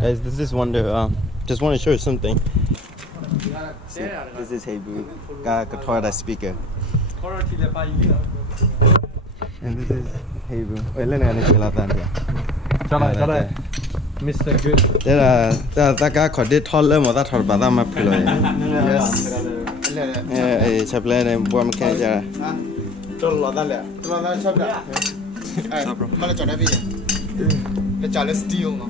Guys, this is wonder. Just want to show you something. This is Hebrew. Got a speaker. And this is Hebrew. Mr. Good. That guy called it taller, but that's her brother. My pillow. Yes. Yeah, chaplain and bomb cancer. Don't lot that. Let's steal.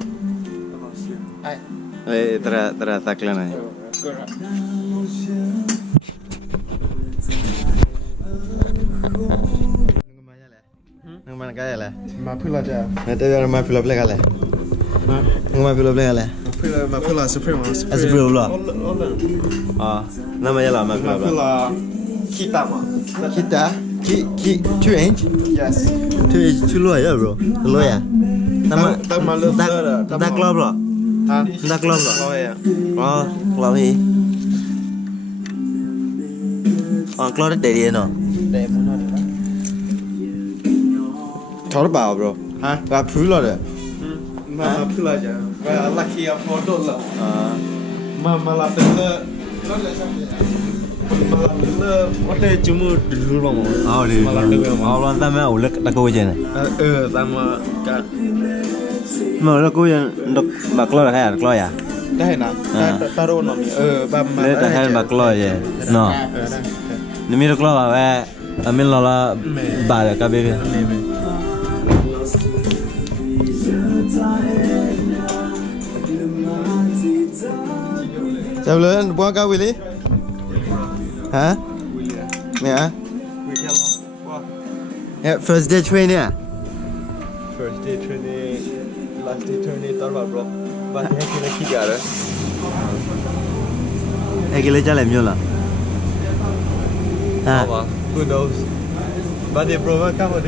My pillow there. My pillow play. My pillow play. My pillow supreme. As a pillow. Ah, no, my pillow. Kita. 2 inch? Yes. 2 inch, too low, yeah, bro. Low, yeah. That glove, bro. Huh? That glove, bro. Oh, yeah. Oh, glove here. Oh, glove it, daddy, no. Thought about, bro. Huh? Got pull on it. My pillow, yeah. Well, lucky for dollar. Mama, la what did you move to do wrong? Oh, dude. All on them, I'll look at the go in. No, look, look, McCloy had Cloya. Diana, Taro, let the hand McCloy, no. The middle claw, a mill by the cabin. Learn, walk out, Willie. Huh? Yeah. Yeah, first day training. First day training, last day training, bro. But I can't keep it. I can let you know. Who knows? But the bro, come on,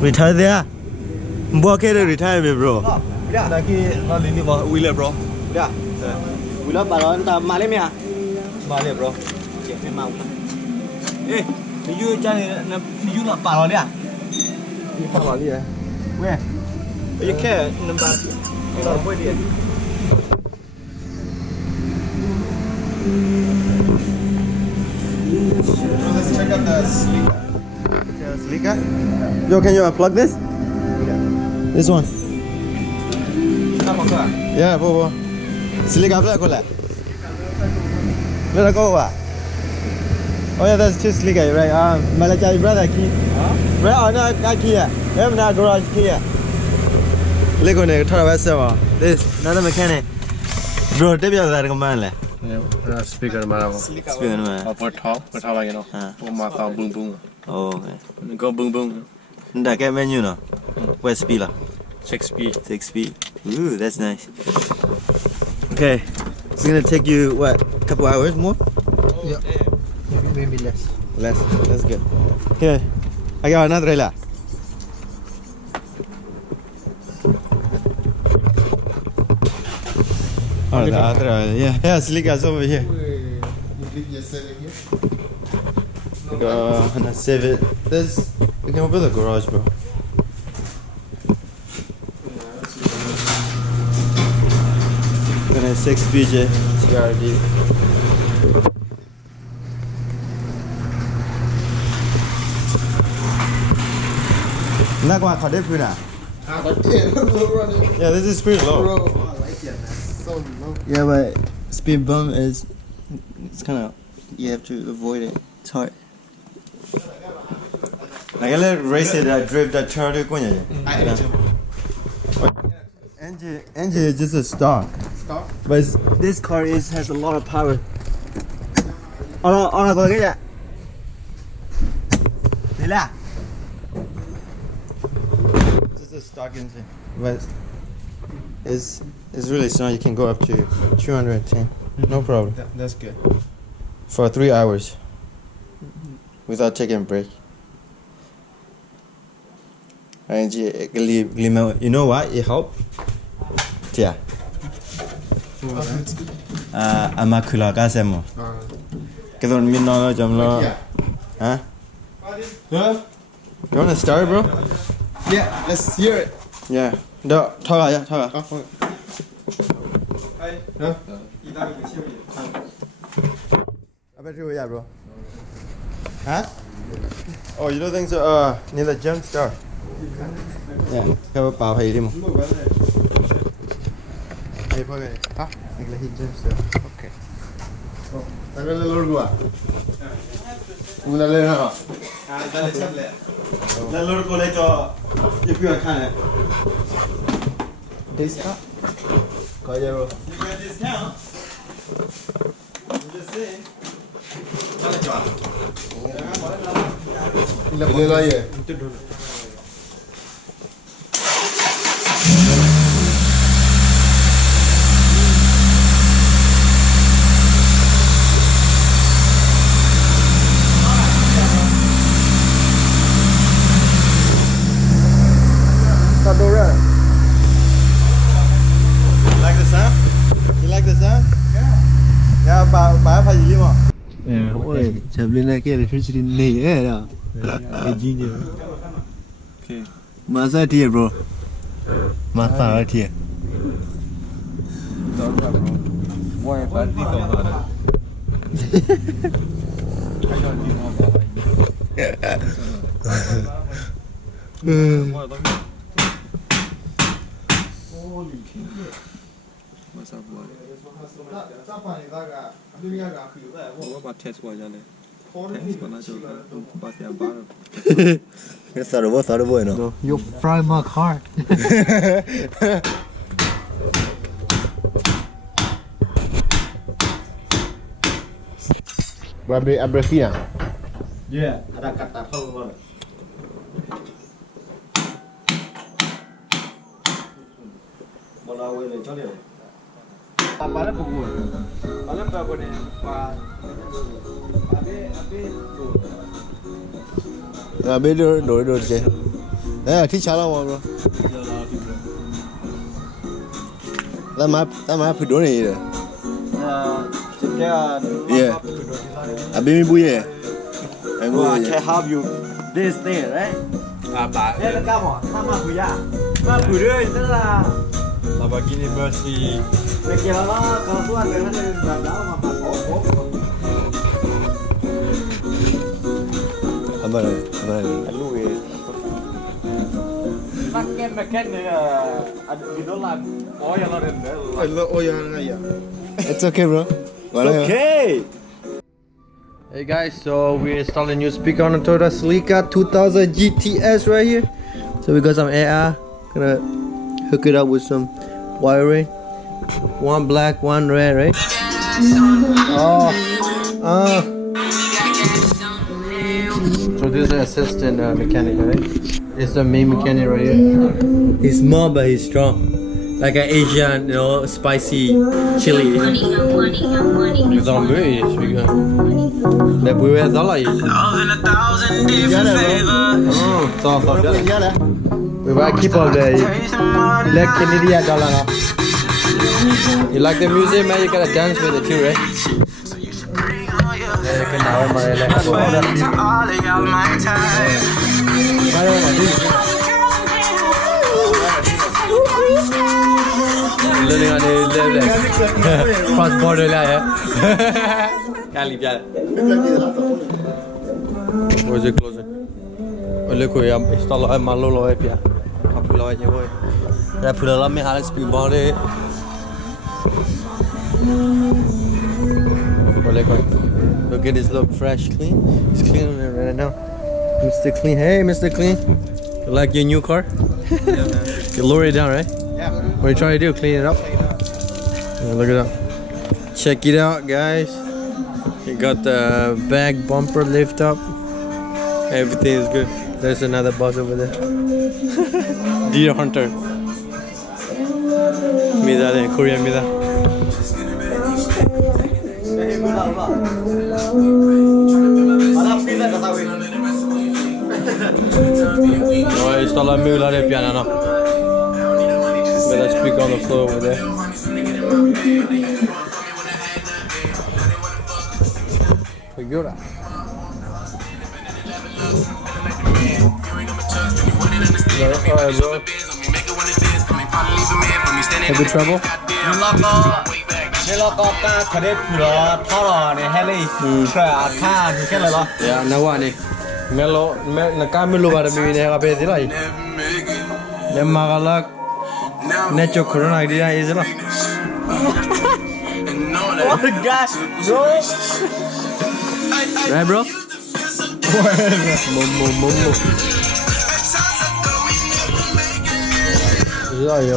retire there. Walk it, retire, bro. Yeah, like we bro. Yeah. We love Baron, Malemia. Male, bro. Hey, you not Baron, yeah? You follow here. Where? You care, number. Let's check out the Celica? Yo, can you unplug this? Yeah. This one. Yeah, Bobo. Celica black or let go. Oh yeah, that's just Celica, right? Malachi brother key. Right on that key. I'm not garage key. Lego ne thara ba set ma. This another mechanic. Bro, tip ya that command. Yeah, speaker man. Speaker man. Put top like you know. Ma ta boom boom. Oh, okay. Go boom boom. That get menu no. What speed la? 6 speed. 6 speed. Ooh, that's nice. Okay, it's gonna take you what, a couple hours more? Yeah. Maybe less. Less. That's good. Okay, I got another trailer. Oh, the other, yeah, Celica's over here. You leave your 7 here? Go and save it. We can open the garage, bro. Gonna 6 BJ CRD. Not going to cut it, yeah, this is pretty low. Bro, I like it, man. So low. Yeah, but speed bump is, it's kind of, you have to avoid it. It's hard. Like I let race it, I drift that turn to Engine is just a stock. Stock? But this car has a lot of power. On go get it. Just a stock engine. But it's really strong. You can go up to 210. No problem. That's good. For 3 hours. Without taking a break. And you know what? It helped. Yeah. Acura RSX. Because me no jamlo. Huh? Huh? You wanna start, bro? Yeah, let's hear it. Yeah. Đó, thôi rồi, thôi rồi. I bet you yeah, bro. Huh? Oh, you don't think so? Near the jump start. Yeah, cái bảo hay đi mà. Hay phải cái. Ah, anh là hit jump start. Okay. Tao lên lối qua. Muốn lên hả? Lên chấp lẹ. Lên lối qua lấy cho giúp you khăn này. Discount. Có gì bro? You get discount. I'm just saying. Lên lại vậy. Like the sound? You like the sound? Yeah. Yeah, bà phải gì mà? Ôi, chụp lên này kia là thứ gì nỉ ấy đó. Cái gì nhỉ? Okay. Masa dia bro. Masa dia. Đó là bro. Ngoài phải đi cầu nào đấy. Ai cho đi ngon vào vậy? Masa buat. Gua buat test aja nih. Test mana coba? Pas yang baru. Cái sao được vui nó. You fry my car. Abrevia. Yeah, ada kata không ngon. Mau nào về cho liền. Apa nak buku? Malam berapa ni? Abe đổi chứ. Đấy, thích cháo đâu bro. Ta mà phải đổi này rồi. Yeah. Abe mi buye. I can help you this thing, right? Bà. Đây là cao mà, sama punya. Mà punya itu là Begini bersih. Mày kia nó kalau tuan cái nó làm đáo mà bố. Apa này? Lu ya. Makan ni ada gitu lah. Oh yang lain dah. Oh yang ya. It's okay bro. Okay. Hey guys, so we installed a new speaker on the Toyota Celica 2000 GTS right here. So we got some AR. Gonna hook it up with some wiring. One black, one red, right? So this is the assistant mechanic, right? It's the main mechanic right here. He's small but he's strong. Like an Asian, you know, spicy chili. Zombie speaker. Để bùi về gió lại. We will keep all the leg Canadian dollar now. You like the music, man? You gotta dance with it too, right? Yeah, you can now my leg. Learning on the level. Cross border lah ya. Kali biar. Where's it closing? Oleh kau yang install malu loh ya. Apa loh je boy. Ya pula lama harus pergi balik. Oleh kau. Look at this, look fresh, clean. It's clean right now. Mr. Clean. Hey, Mr. Clean. You like your new car? Yeah, man. You lower it down, right? Yeah, man. What are you trying to do? Clean it up? Yeah, look at that. Check it out, guys. You got the back bumper lift up. Everything is good. There's another bus over there. Deer hunter. Mida de Korean mida. Oh, installa mular upp gärna då. With a speaker on the floor over there. Figura. Alright, bro. Heavy trouble? นี่เราก็กล้าเขาได้ผู้รอท่อรอเนี่ยให้เลยเชื่อค่าถึงแค่เลยเหรอ Yeah, Nawani. Melo, Nakamelu Barami, they have a bit like. The Magalak Nacho Corona idea is it? Oh my gosh, bro. Right, bro?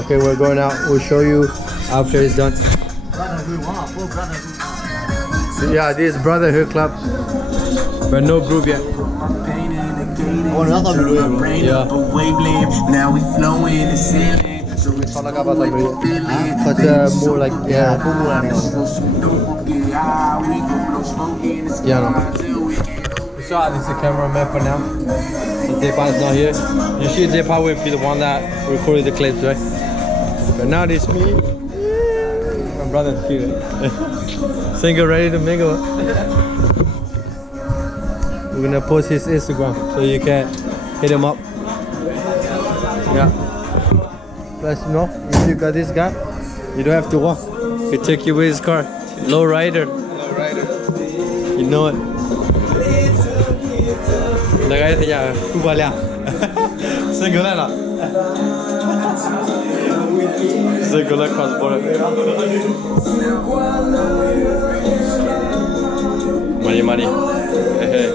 Okay, we're going out. We'll show you after it's done. Yeah, this is Brotherhood Club, but no group yet. Oh, nothing to do. Yeah. Now we flow in the ceiling. But more like yeah, no. So this is the cameraman for now. So Deepa is not here. Usually Deepa will be the one that recorded the clips, right? But now it's me. My brother's cute. Single ready to mingle. We're gonna post his Instagram so you can hit him up. Yeah. Plus, you know, if you got this guy, you don't have to walk. He take you with his car. Low rider. You know it. Là cái thì nhà khu ba lẹ. Single này là. Single cross border. Money. Hey.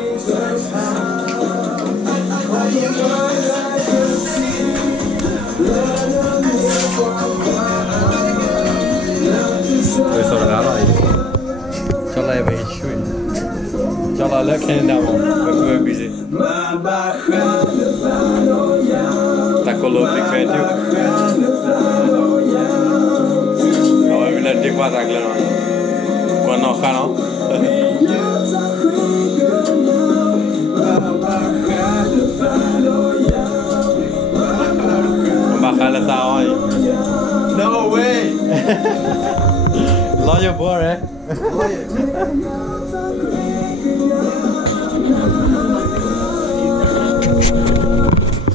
Rồi sau đó lại cho lại về chui cho lại lấy cái nào mà người busy ta có lối big fan chứ rồi mình đã đi qua rạc lên rồi còn nó khác nó bà khai là sao rồi No way. Love your boy, eh?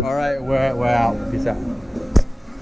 All right, we're out. Peace out.